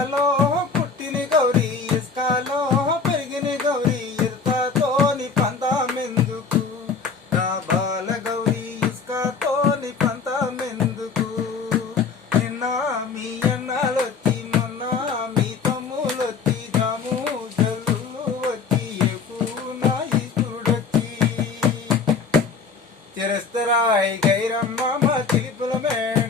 ఇస్కాలో పుట్టిన గౌరీ ఇస్కాలో పెరిగిన గౌరీ ఇస్కాతోని పంతమెందుకు? నా బాల గౌరీ ఇస్కాతోని పంతమెందుకు? నిన్న మీ అన్నాలొచ్చి మొన్న మీ తమ్ములొచ్చి దాము జల్లు వచ్చి ఎక్కువ నా ఇస్తుడొచ్చి తెరస్తరాయి గైరమ్మ మా చిలుపుల మేడ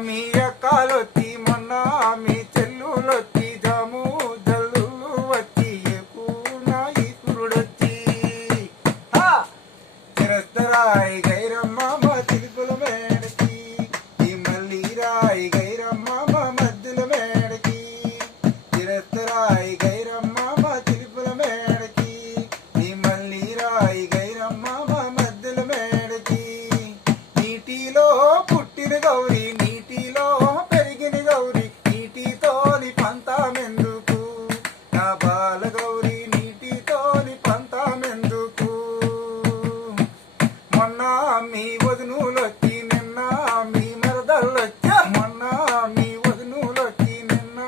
మీ అక్కలొత్తి మొన్న మీ చెల్లులొత్తి జాము జల్లు వచ్చి ఎక్కువ ఈశ్వరుడొచ్చి చిరస్తరాయి గైరమ్మ మీ వదినూలొచ్చి నిన్న మీ మరదళ్ళొచ్చా? మీ వదినూలొచ్చి నిన్న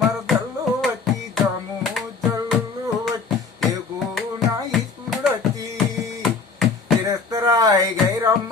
మరదళ్ళు వచ్చి దాము జల్లు వచ్చి ఎగో నా ఈశ్వరుడొచ్చి తిరస్తరాయి గైరమ్మ.